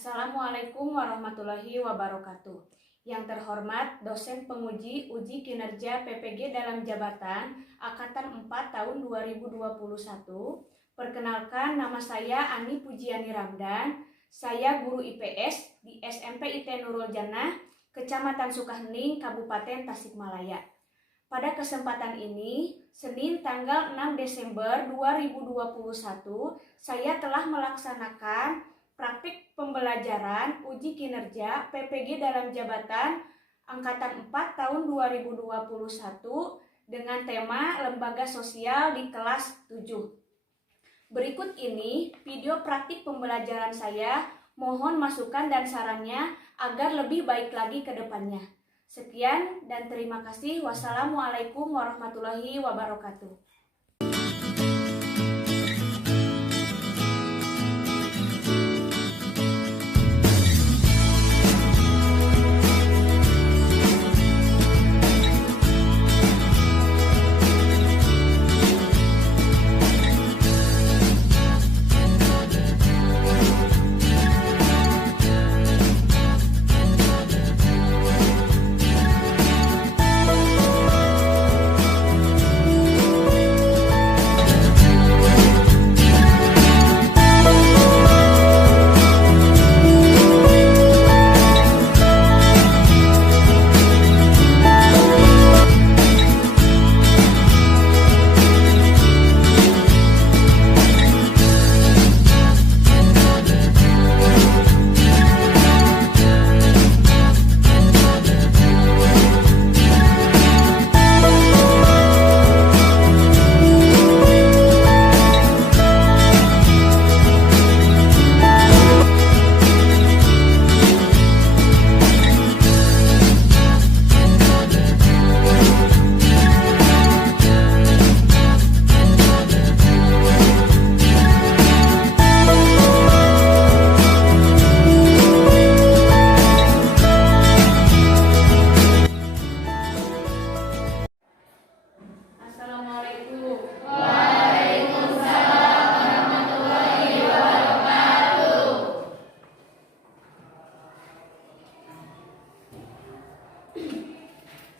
Assalamualaikum warahmatullahi wabarakatuh. Yang terhormat dosen penguji uji kinerja PPG dalam jabatan Angkatan 4 tahun 2021. Perkenalkan, nama saya Ani Pujiani Ramdan. Saya guru IPS di SMP IT Nurul Jannah, Kecamatan Sukahening, Kabupaten Tasikmalaya. Pada kesempatan ini, Senin tanggal 6 Desember 2021, saya telah melaksanakan praktik pembelajaran uji kinerja PPG dalam jabatan Angkatan 4 tahun 2021 dengan tema Lembaga Sosial di kelas 7. Berikut ini video praktik pembelajaran saya, mohon masukan dan sarannya agar lebih baik lagi ke depannya. Sekian dan terima kasih. Wassalamualaikum warahmatullahi wabarakatuh.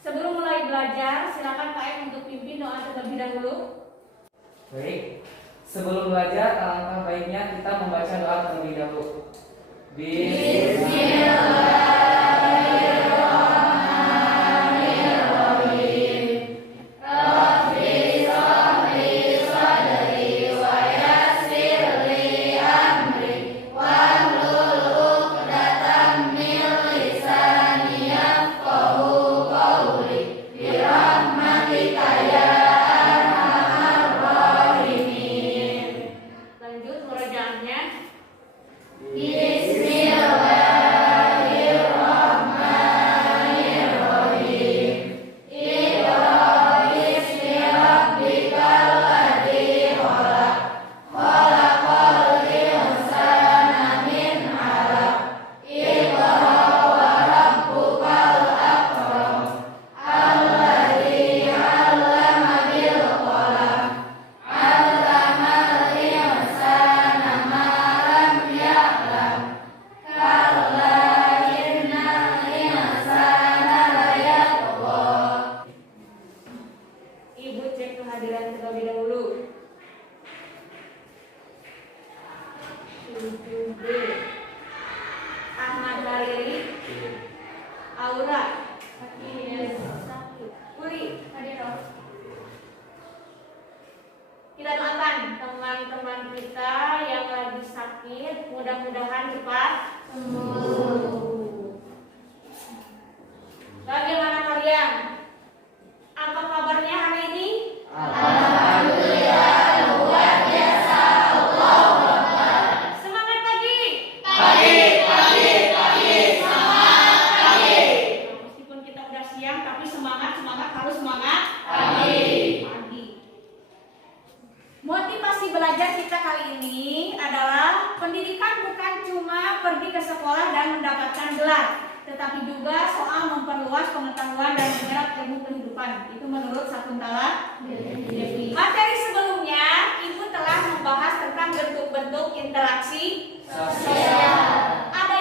Sebelum mulai belajar, silakan KM untuk pimpin doa terlebih dahulu. Baik, sebelum belajar alangkah baiknya kita membaca doa terlebih dahulu. Lanjut murojaahnya. Ibu cek kehadiran terlebih dahulu. 7B Ahmad Bariri, Aura, Uri, hadir. Kita doakan teman-teman kita yang lagi sakit, mudah-mudahan cepat sembuh. Bagaimana kalian? Apa kabarnya hari ini? Alhamdulillah, luar biasa. Allahu Akbar. Semangat pagi. Pagi, semangat pagi. Meskipun kita udah siang, tapi semangat harus semangat Pagi. Motivasi belajar kita kali ini adalah pendidikan bukan cuma pergi ke sekolah dan mendapatkan gelar, tetapi juga soal memperluas pengetahuan dan menggarap ilmu kehidupan. Itu menurut Sakuntala Dewi. Materi sebelumnya, Ibu telah membahas tentang bentuk-bentuk interaksi sosial. Ada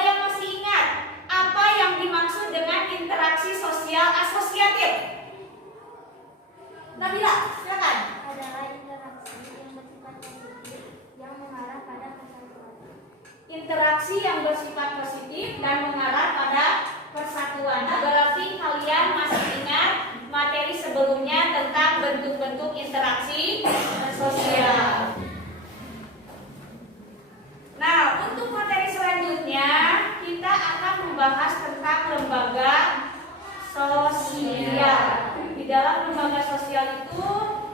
interaksi yang bersifat positif dan mengarah pada persatuan. Berarti kalian masih ingat materi sebelumnya tentang bentuk-bentuk interaksi sosial. Nah, untuk materi selanjutnya kita akan membahas tentang lembaga sosial. Di dalam lembaga sosial itu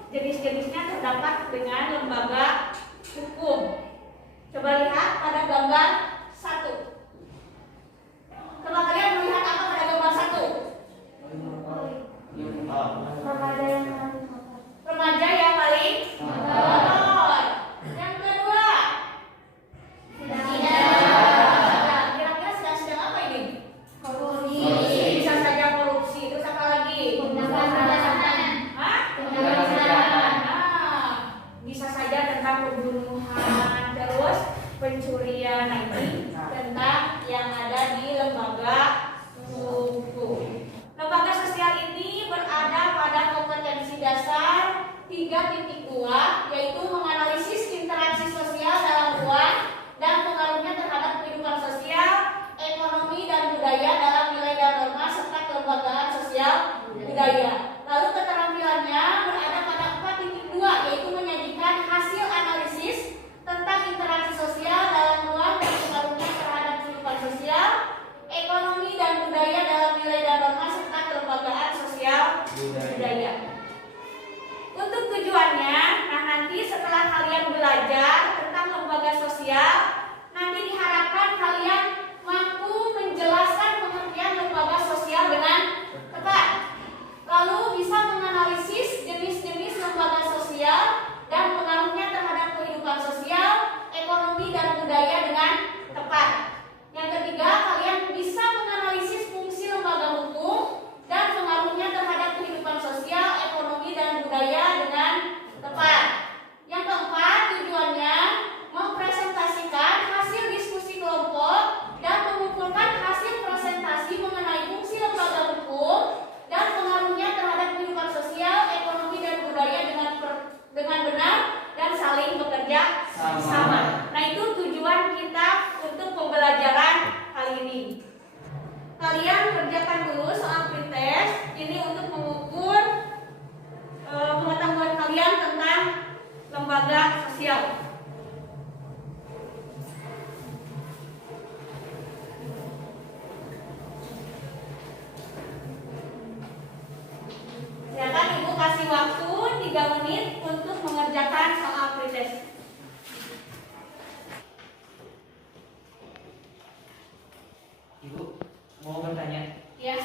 jenis-jenisnya terdapat dengan lembaga hukum. Coba lihat pada gambar 1. Coba kalian melihat apa pada gambar 1? Remaja yang paling kotor. Yang kedua, kira-kira sedang apa ini? Korupsi. Bisa saja korupsi. Terus apa lagi? Bisa saja tentang pembunuhan, terus pencurian. Nah, ini tentang yang ada di lembaga hukum. Lembaga sosial ini berada pada kompetensi dasar 3.2, yaitu menganalisis interaksi sosial dalam ruang dan pengaruhnya terhadap kehidupan sosial, ekonomi dan budaya dalam nilai dan norma serta kelembagaan sosial budaya. Lalu keterampilannya berada pada 4.2, yaitu menyajikan hasil analisis tentang interaksi sosial dalam ruang dan pengaruhnya terhadap kehidupan sosial, ekonomi dan budaya dalam nilai dan norma serta kelembagaan sosial budaya. Untuk tujuannya, nah nanti setelah kalian belajar tentang lembaga sosial, nanti diharapkan kalian mampu menjelaskan pengertian lembaga sosial dengan tepat. Lalu bisa menganalisis jenis-jenis lembaga sosial dan pengaruhnya terhadap kehidupan sosial, ekonomi dan budaya dengan tepat. Yang ketiga, kalian bisa menganalisis fungsi lembaga hukum dan pengaruhnya terhadap kehidupan sosial, ekonomi dan budaya dengan tepat. Yang keempat, tujuannya mempresentasikan hasil diskusi kelompok dan mengumpulkan hasil presentasi mengenai fungsi lembaga hukum dan pengaruhnya terhadap kehidupan sosial, ekonomi dan budaya dengan benar dan saling bekerja sama. Nah, itu tujuan kita untuk pembelajaran kali ini. Kalian kerjakan dulu soal pretest ini untuk mengukur pengetahuan kalian tentang lembaga sosial. Silakan Ibu kasih waktu 3 menit untuk mengerjakan soal pretest. Ibu mau bertanya? Ya.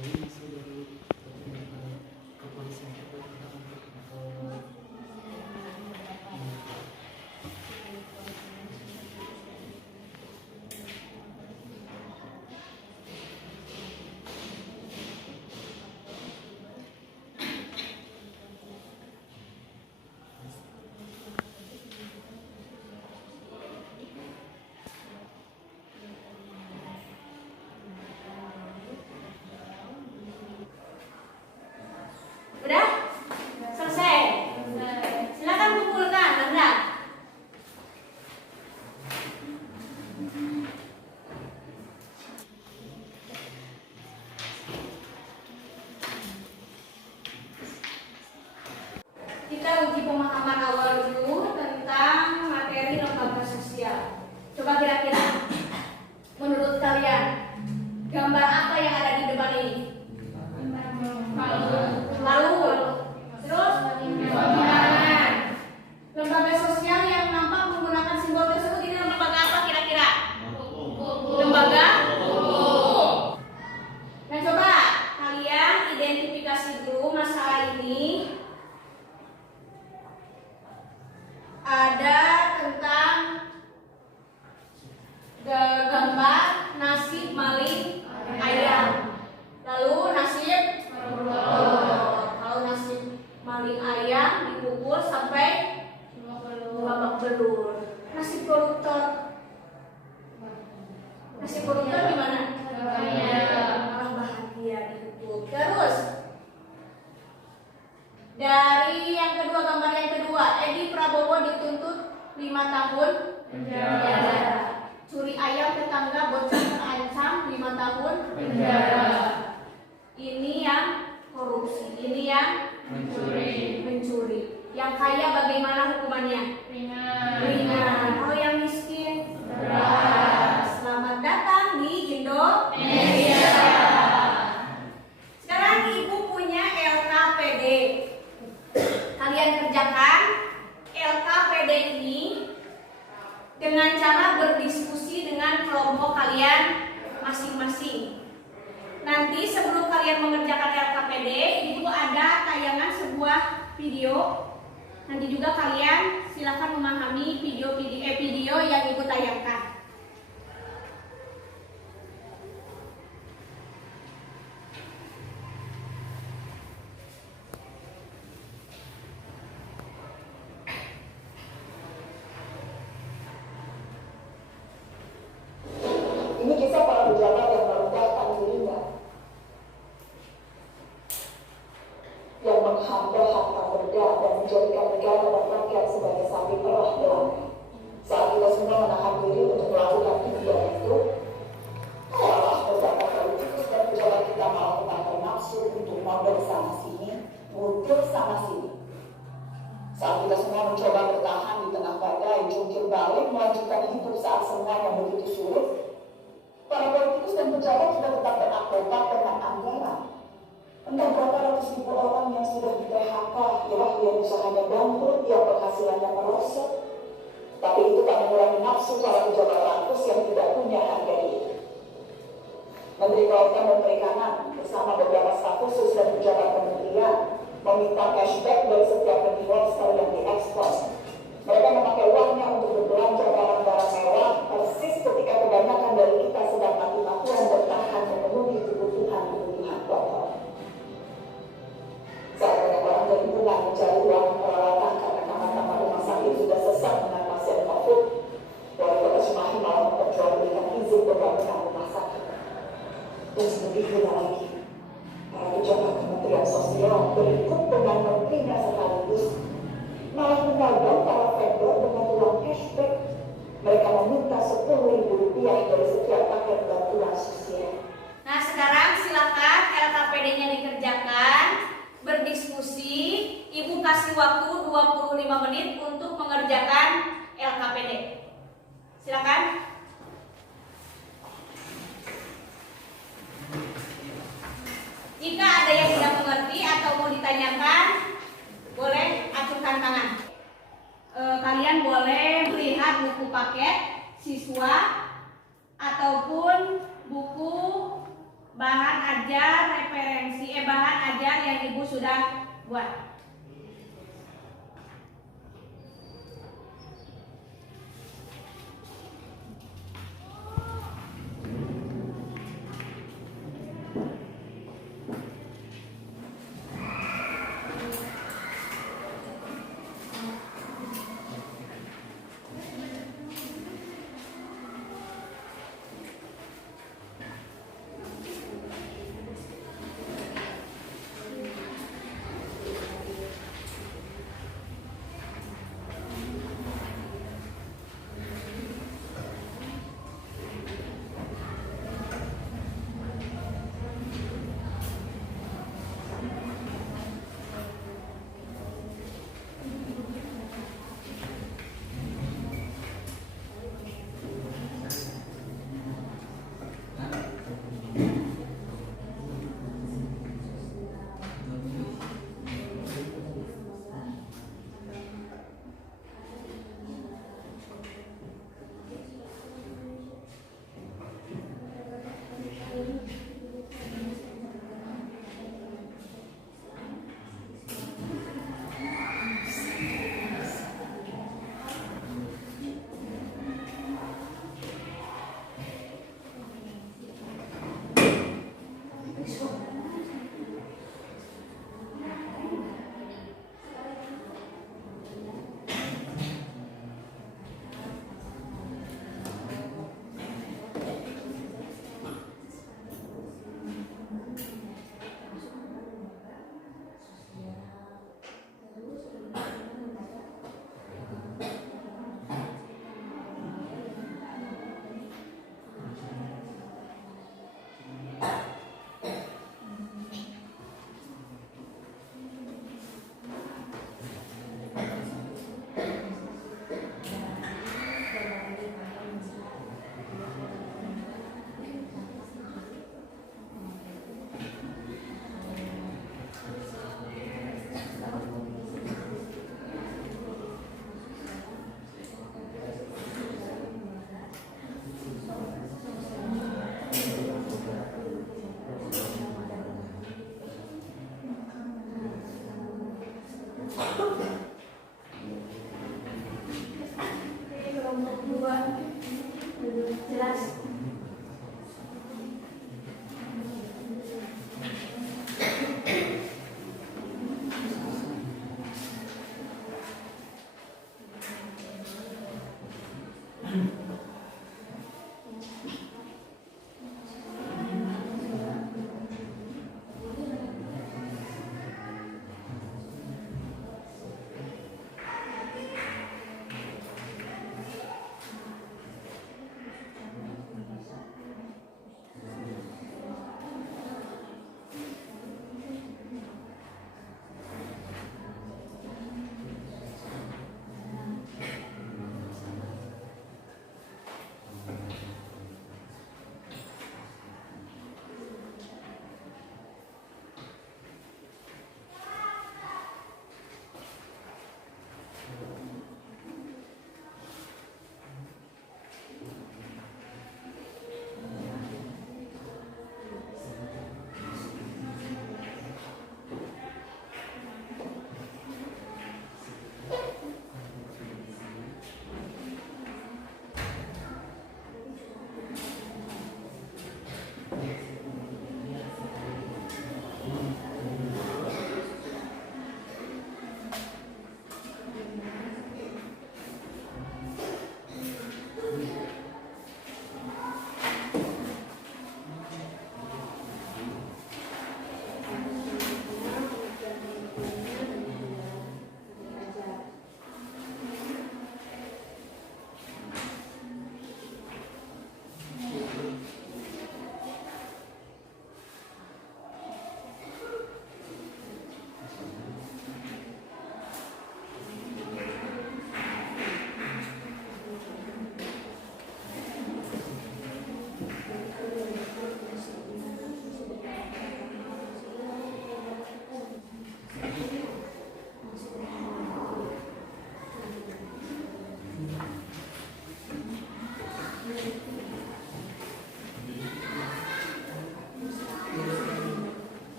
Jadi saya dari kepolisian itu Udah? Selesai? Silakan kumpulkan, Anda. Kita uji pemahaman awal dulu tentang materi lembaga sosial. Coba kira-kira menurut kalian gambar apa yang ada di depan ini? Lalu terus timbangan. Lembaga sosial yang nampak menggunakan simbol tersebut ini lembaga apa kira-kira? Lembaga hukum. Nah, coba kalian identifikasi dulu masalah ini. Ada tentang gambar nasib maling ayam. Lalu nasib kalau nasib maling ayam dipukul sampai babak belur. Nasib koruptor gimana? Malah bahagia dihukum. Terus dari kedua, gambar yang kedua. Edi Prabowo dituntut 5 tahun penjara. Curi ayam tetangga bocah terancam 5 tahun penjara. Ini yang korupsi, ini yang mencuri. Yang kaya bagaimana hukumannya? Ringan. Kalau yang miskin? Berat. Selamat datang di Indonesia. Sekarang Ibu punya LKPD. Kalian kerjakan LKPD ini dengan cara berdiskusi dengan kelompok kalian masing-masing. Nanti sebelum kalian mengerjakan LKPD, Ibu ada tayangan sebuah video. Nanti juga kalian silakan memahami video yang Ibu tayangkan. Ini kisah para pejabat yang merendahkan dirinya, yang menghamba harta benda dan menjadikan negara dan rakyat sebagai sapi perah belaka. Saat kita semua menahan diri untuk melakukan kegiatan itu, malah beberapa politikus dan pejabat kita malah tetap nafsu untuk mondok sana sini, mundur sana sini. Saat kita semua mencoba bertahan di tengah badai, jungkir balik melanjutkan hidup saat semuanya begitu sulit, para politikus dan pejabat sudah tetap berakrobat dengan anggaran. Entah berapa ratus ribu orang yang sudah di PHK, yang usahanya bangkrut, yang penghasilannya merosot. Tapi itu tak mengurangi nafsu para pejabat rakus yang tidak punya harga diri. Menteri Kelautan dan Perikanan bersama beberapa staf khusus dan pejabat kementerian meminta cashback dari setiap benih lobster yang diekspor. Mereka memakai uangnya untuk berbelanja barang-barang mewah, persis ketika kebanyakan dari kita sedang mati-matian bertahan memenuhi kebutuhan pokok. Saat banyak orang berhubungan mencari ruangan perawatan karena kamar-kamar rumah sakit sudah sesak dengan pasien COVID, Wali Kota Cimahi malah memperjualbelikan izin pembangunan rumah sakit. Dan sebegitunya lagi, para pejabat Kementerian Sosial berikut dengan menterinya sekaligus malah mengadang para vendor dengan uang cashback. Mereka meminta Rp10.000 dari setiap paket bantuan sosial. Nah, sekarang silakan LKPD-nya dikerjakan, berdiskusi. Ibu kasih waktu 25 menit untuk mengerjakan LKPD. Silakan. Jika ada yang tidak mengerti atau mau ditanyakan, boleh acungkan tangan. Kalian boleh melihat buku paket siswa ataupun buku bahan ajar bahan ajar yang Ibu sudah buat. Jelas.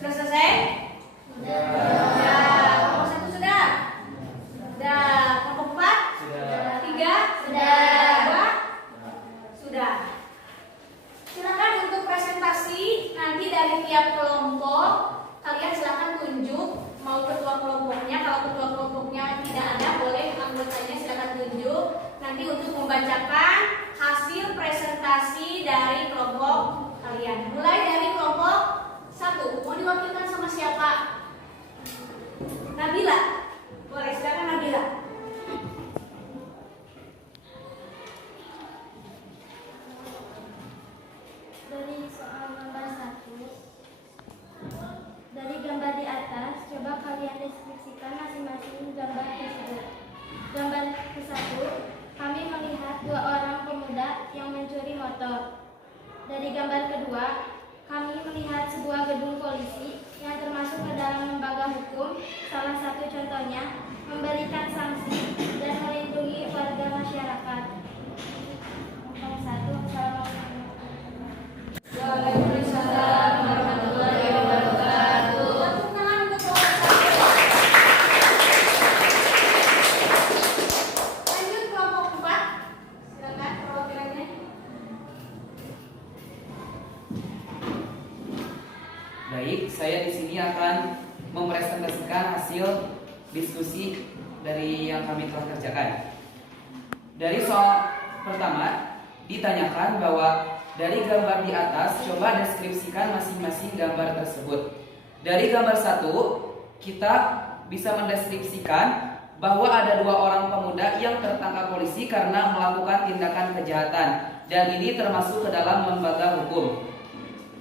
Sudah selesai? Sudah. Kelompok 1 sudah? Sudah. Kelompok 4? Sudah. 3? Sudah. 2? Sudah. Silakan untuk presentasi nanti dari tiap kelompok. Kalian silakan tunjuk mau ketua kelompoknya. Kalau ketua kelompoknya tidak ada, boleh anggotanya silakan tunjuk. Nanti untuk membacakan hasil presentasi dari kelompok kalian. Mulai dari kelompok 1. Mau diwakilkan sama siapa? Nabila. Boleh, silakan Nabila. Dari soal nomor 1, dari gambar di atas, coba kalian kalian deskripsikan masing-masing gambar tersebut. Gambar ke-1, kami melihat 2 orang pemuda yang mencuri motor. Dari gambar kedua, kami melihat sebuah gedung polisi yang termasuk ke dalam lembaga hukum. Salah satu contohnya memberikan sanksi dan melindungi warga masyarakat. Yang satu, Assalamualaikum. Waalaikumsalam warahmatullahi wabarakatuh. Tepuk tangan untuk kelompok 1. Lanjut kelompok 4. Silakan perwakilannya. Baik, saya di sini akan mempresentasikan hasil diskusi dari yang kami telah kerjakan. Dari soal pertama ditanyakan bahwa dari gambar di atas coba deskripsikan masing-masing gambar tersebut. Dari gambar 1 kita bisa mendeskripsikan bahwa ada 2 orang pemuda yang tertangkap polisi karena melakukan tindakan kejahatan, dan ini termasuk ke dalam lembaga hukum.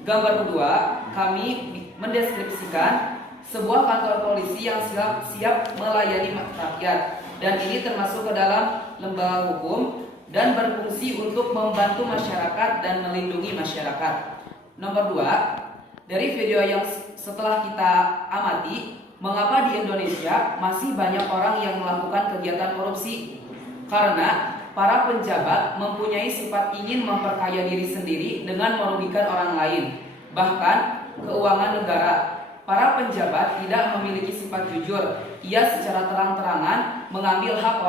Gambar kedua, kami mendeskripsikan sebuah kantor polisi yang siap melayani rakyat, dan ini termasuk ke dalam lembaga hukum dan berfungsi untuk membantu masyarakat dan melindungi masyarakat. Nomor 2, dari video yang setelah kita amati, mengapa di Indonesia masih banyak orang yang melakukan kegiatan korupsi? Karena para penjabat mempunyai sifat ingin memperkaya diri sendiri dengan merugikan orang lain, bahkan keuangan negara. Para penjabat tidak memiliki sifat jujur. Ia secara terang-terangan mengambil hak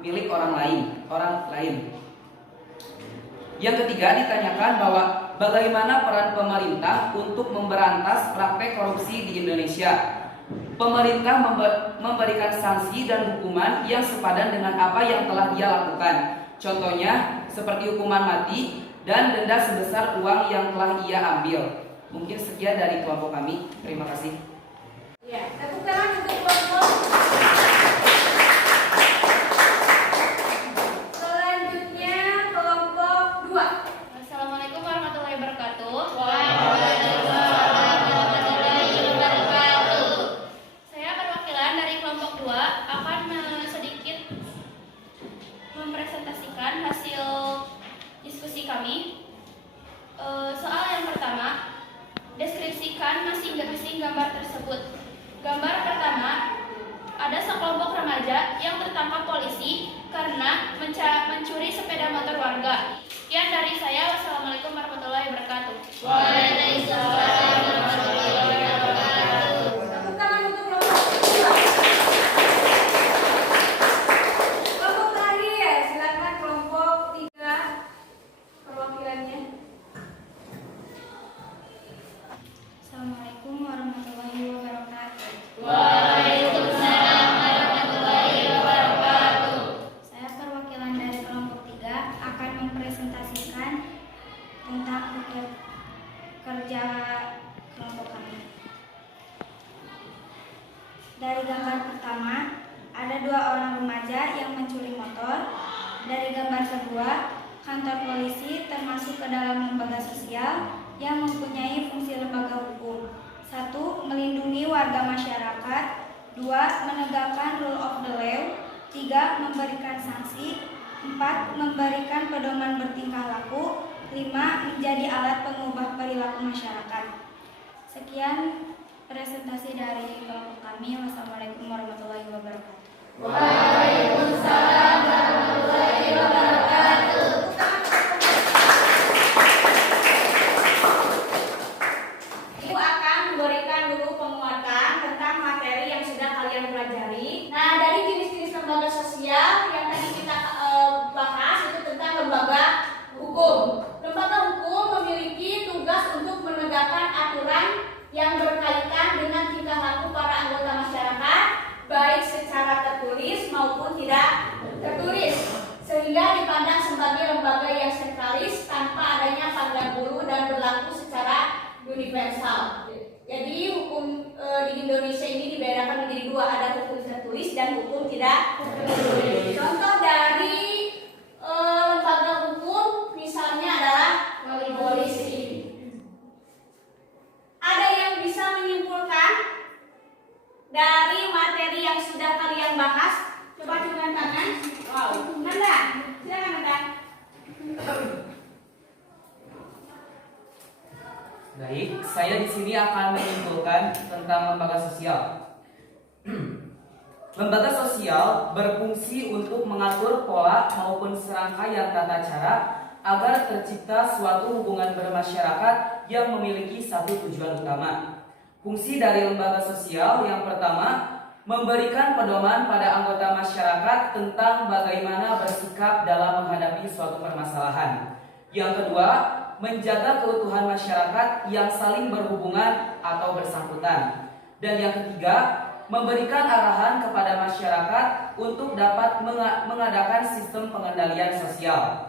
milik orang lain. Yang ketiga ditanyakan bahwa bagaimana peran pemerintah untuk memberantas praktek korupsi di Indonesia. Pemerintah memberikan sanksi dan hukuman yang sepadan dengan apa yang telah dia lakukan. Contohnya seperti hukuman mati dan denda sebesar uang yang telah ia ambil. Mungkin sekian dari kelompok kami. Terima kasih. Ya, tepuk tangan untuk kelompok. Selanjutnya kelompok 2. Assalamualaikum warahmatullahi wabarakatuh. Waalaikumsalam warahmatullahi wabarakatuh. Saya perwakilan dari kelompok 2 akan sedikit mempresentasikan hasil diskusi kami. Soal yang pertama, deskripsikan masing-masing gambar tersebut. Gambar pertama, ada sekelompok remaja yang tertangkap polisi karena mencuri sepeda motor warga. Sekian dari saya. Wassalamualaikum warahmatullahi wabarakatuh. Waalaikumsalam warahmatullahi wabarakatuh. Tepuk tangan untuk kelompok 2. Kelompok terakhir, silakan kelompok 3 perwakilannya. Assalamualaikum warahmatullahi wabarakatuh. Waalaikumsalam warahmatullahi wabarakatuh. Saya perwakilan dari kelompok 3 akan mempresentasikan tentang kerja kelompok kami. Dari gambar pertama, ada 2 orang remaja yang mencuri motor. Dari gambar kedua, kantor polisi termasuk ke dalam lembaga sosial yang mempunyai fungsi lembaga hukum. 1. Melindungi warga masyarakat. 2. Menegakkan rule of the law. 3. Memberikan sanksi. 4. Memberikan pedoman bertingkah laku. 5. Menjadi alat pengubah perilaku masyarakat. Sekian presentasi dari kelompok kami. Wassalamualaikum warahmatullahi wabarakatuh. Waalaikumsalam warahmatullahi wabarakatuh. Ibu akan memberikan dulu penguatan tentang materi yang sudah kalian pelajari. Nah, dari jenis-jenis lembaga sosial yang tadi kita bahas itu tentang lembaga hukum. Lembaga hukum memiliki tugas untuk menegakkan aturan yang berkaitan dengan tingkah laku para anggota masyarakat, baik secara tertulis maupun tidak tertulis, sehingga dipandang sebagai lembaga yang sentralis tanpa adanya pandang bulu dan berlaku secara universal. Jadi hukum di Indonesia ini dibedakan menjadi 2, ada hukum tertulis dan hukum tidak tertulis. Contoh dari lembaga hukum misalnya adalah polisi. Ada yang bisa menyimpulkan yang sudah kalian bahas? Coba dengan tangan. Wow. Nanda, silakan Nanda. Baik, saya di sini akan menyimpulkan tentang lembaga sosial. Lembaga sosial berfungsi untuk mengatur pola maupun serangkaian tata cara agar tercipta suatu hubungan bermasyarakat yang memiliki satu tujuan utama. Fungsi dari lembaga sosial yang pertama, memberikan pedoman pada anggota masyarakat tentang bagaimana bersikap dalam menghadapi suatu permasalahan. Yang kedua, menjaga keutuhan masyarakat yang saling berhubungan atau bersangkutan. Dan yang ketiga, memberikan arahan kepada masyarakat untuk dapat mengadakan sistem pengendalian sosial.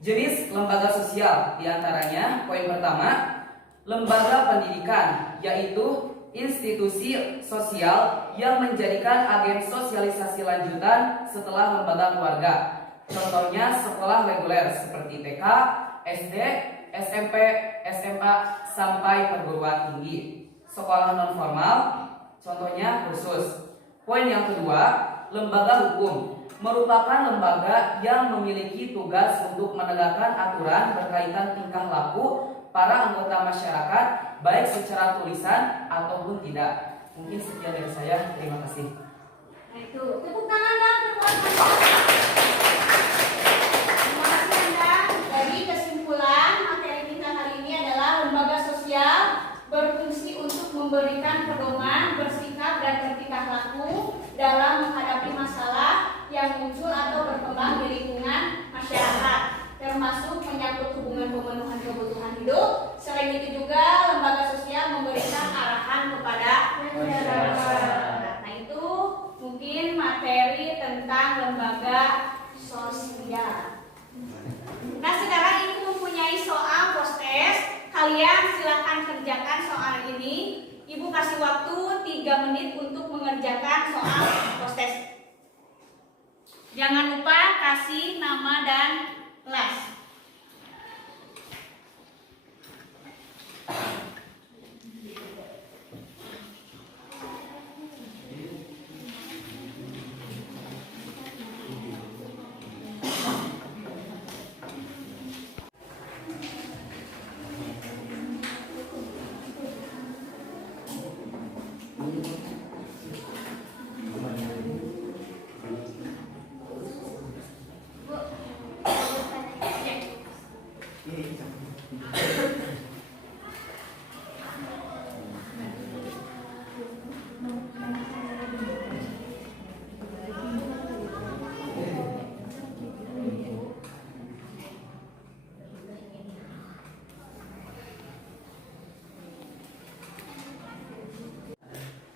Jenis lembaga sosial diantaranya, poin pertama, lembaga pendidikan, yaitu institusi sosial yang menjadikan agen sosialisasi lanjutan setelah lembaga keluarga. Contohnya sekolah reguler seperti TK, SD, SMP, SMA, sampai perguruan tinggi. Sekolah non formal, contohnya kursus. Poin yang kedua, lembaga hukum merupakan lembaga yang memiliki tugas untuk menegakkan aturan berkaitan tingkah laku para anggota masyarakat, baik secara tulisan ataupun tidak. Mungkin sekian dari saya. Terima kasih. Nah itu, tepuk tangan dong. Terima kasih Anda. Jadi kesimpulan materi kita kali ini adalah lembaga sosial berfungsi untuk memberikan pedoman, bersikap dan bertingkah laku dalam menghadapi masalah yang muncul atau berkembang di lingkungan masyarakat, termasuk menyangkut hubungan pemenuhan kebutuhan hidup. Selain itu juga lembaga sosial memberikan arahan kepada masyarakat. Nah itu mungkin materi tentang lembaga sosial. Nah sekarang Ibu mempunyai soal postes. Kalian silakan kerjakan soal ini. Ibu kasih waktu 3 menit untuk mengerjakan soal postes. Jangan lupa kasih nama dan kelas.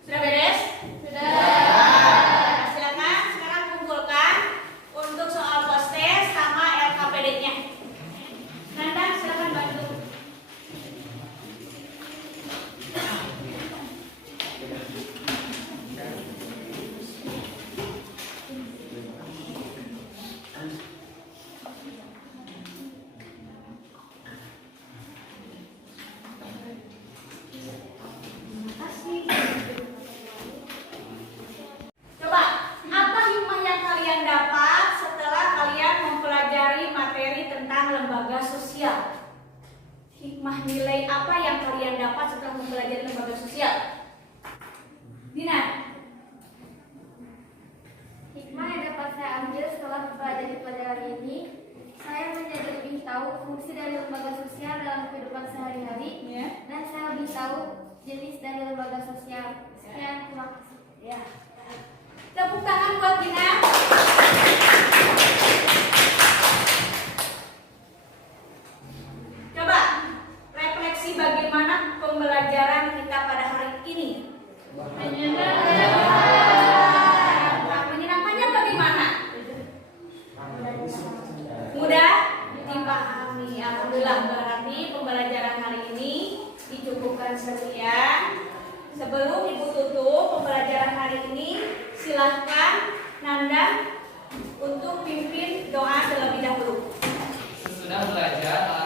Sudah beres? Sudah. Nah, silakan sekarang kumpulkan untuk soal postes sama LKPD-nya. Nanda, silakan bantu. Coba, apa hikmah yang kalian dapat setelah kalian mempelajari materi tentang lembaga sosial? Hikmah nilai apa yang kalian dapat setelah mempelajari lembaga sosial? Dina? Hikmah yang dapat saya ambil setelah mempelajari pelajaran ini, saya menjadi lebih tahu fungsi dari lembaga sosial dalam kehidupan sehari-hari, dan saya lebih tahu jenis dari lembaga sosial. Sekian, terima kasih. Ya. Tepuk tangan buat Dina. Coba refleksi bagaimana pembelajaran kita pada hari ini. Menyenangkan. Menyenangkannya bagaimana? Mudah dipahami. Alhamdulillah, berarti pembelajaran hari ini dicukupkan sekian. Sebelum Ibu tutup pembelajaran hari ini, silahkan Nanda untuk pimpin doa terlebih dahulu. Sesudah belajar